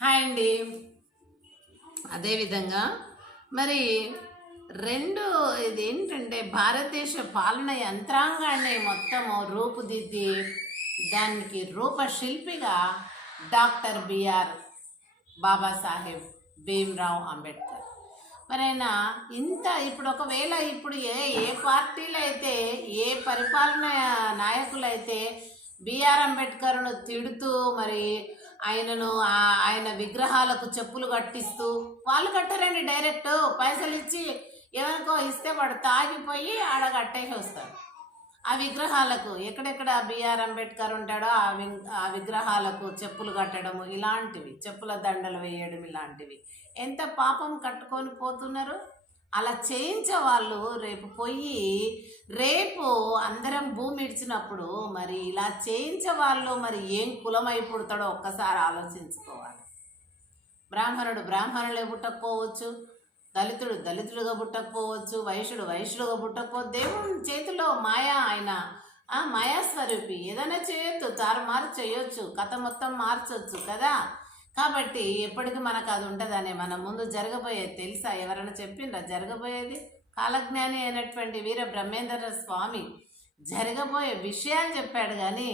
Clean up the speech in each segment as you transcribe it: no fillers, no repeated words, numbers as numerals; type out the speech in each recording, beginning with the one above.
Hi అండి. అదేవిధంగా మరి రెండు ఇదేంటంటే భారతదేశ పాలన యంత్రాంగాన్ని మొత్తము రూపుదిద్ది దానికి రూపశిల్పిగా డాక్టర్ బిఆర్ బాబాసాహెబ్ భీమ్రావ్ అంబేద్కర్. మరి ఆయన ఇంత ఇప్పుడు ఒకవేళ ఇప్పుడు ఏ ఏ పార్టీలు అయితే ఏ పరిపాలన నాయకులైతే బిఆర్ అంబేద్కర్ను తిడుతూ మరి ఆయన విగ్రహాలకు చెప్పులు కట్టిస్తూ వాళ్ళు కట్టారండి. డైరెక్ట్ పైసలు ఇచ్చి ఎవరికో ఇస్తే వాడు తాగిపోయి ఆడ కట్టేసి వస్తారు. ఆ విగ్రహాలకు ఎక్కడెక్కడ బిఆర్ అంబేద్కర్ ఉంటాడో ఆ విగ్రహాలకు చెప్పులు కట్టడము, ఇలాంటివి చెప్పుల దండలు వేయడం, ఇలాంటివి ఎంత పాపం కట్టుకొని పోతున్నారు. అలా చేయించే వాళ్ళు రేపు అందరం భూమి ఇడిచినప్పుడు మరి ఇలా చేయించే వాళ్ళు మరి ఏం కులమై పుడతాడో ఒక్కసారి ఆలోచించుకోవాలి. బ్రాహ్మణుడు బ్రాహ్మణులే పుట్టకపోవచ్చు, దళితుడు దళితుడుగా పుట్టకపోవచ్చు, వైశ్యుడుగా పుట్టకపోవచ్చు. దేవుని చేతిలో ఆయన మాయాస్వరూపి. ఏదైనా చేయొచ్చు, తారుమారు చేయొచ్చు, కథ మొత్తం మార్చొచ్చు కదా. కాబట్టి ఎప్పటికీ మనకు అది ఉంటుందనే మన ముందు జరగబోయేది తెలుసా? ఎవరైనా చెప్పిండ్రా జరగబోయేది? కాలజ్ఞాని అయినటువంటి వీర బ్రహ్మేంద్ర స్వామి జరగబోయే విషయాలు చెప్పాడు, కానీ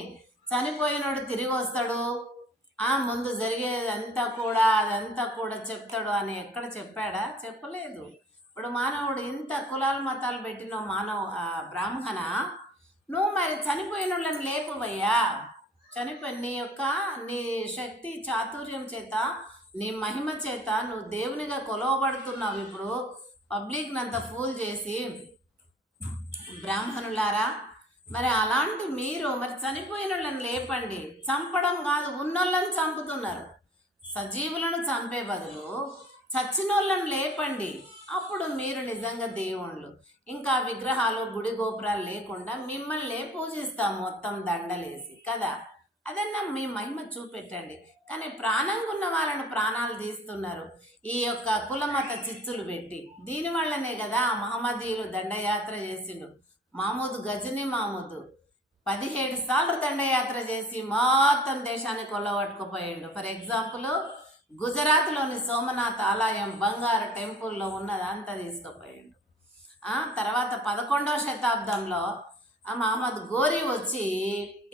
చనిపోయినోడు తిరిగి వస్తాడు, ముందు జరిగేదంతా అదంతా కూడా చెప్తాడు అని ఎక్కడ చెప్పాడా? చెప్పలేదు. ఇప్పుడు మానవుడు ఇంత కులాల మతాలు పెట్టిన బ్రాహ్మణ, నువ్వు మరి చనిపోయిన వాళ్ళని లేపువయ్యా. నీ శక్తి చాతుర్యం చేత, నీ మహిమ చేత నువ్వు దేవునిగా కొలవబడుతున్నావు. ఇప్పుడు పబ్లిక్ని అంత ఫూల్ చేసి బ్రాహ్మణులారా, మరి అలాంటి మీరు మరి చనిపోయిన వాళ్ళని లేపండి. చంపడం కాదు, ఉన్నోళ్ళని చంపుతున్నారు. సజీవులను చంపే బదులు చచ్చిన వాళ్ళని లేపండి. అప్పుడు మీరు నిజంగా దేవుళ్ళు. ఇంకా విగ్రహాలు గుడి గోపురాలు లేకుండా మిమ్మల్ని పూజిస్తాం మొత్తం దండలేసి కదా. అదన్నా మీ మహిమ చూపెట్టండి. కానీ ప్రాణంగా ఉన్న వాళ్ళను ప్రాణాలు తీస్తున్నారు ఈ యొక్క కులమత చిచ్చులు పెట్టి. దీనివల్లనే కదా మహమ్మదీయులు దండయాత్ర చేసిండు. గజనీ మామూదు 17 సార్లు దండయాత్ర చేసి మొత్తం దేశాన్ని కొల్లగొట్టుకుపోయిండు. ఫర్ ఎగ్జాంపుల్, గుజరాత్లోని సోమనాథ్ ఆలయం బంగారు టెంపుల్లో ఉన్నదంతా తీసుకుపోయిండు. తర్వాత 11వ శతాబ్దంలో మహమ్మద్ గోరీ వచ్చి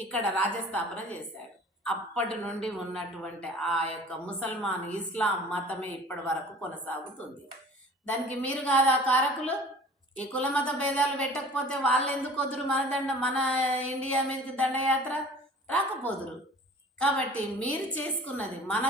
ఇక్కడ రాజ్యస్థాపన చేశాడు. అప్పటి నుండి ఉన్నటువంటి ఆ యొక్క ముసల్మాన్ ఇస్లాం మతమే ఇప్పటి వరకు కొనసాగుతుంది. దానికి మీరు కాదా కారకులు? ఈ కులమత భేదాలు పెట్టకపోతే వాళ్ళు ఎందుకు వదురు మన ఇండియా మీదకి దండయాత్ర రాకపోదురు. కాబట్టి మీరు చేసుకున్నది మన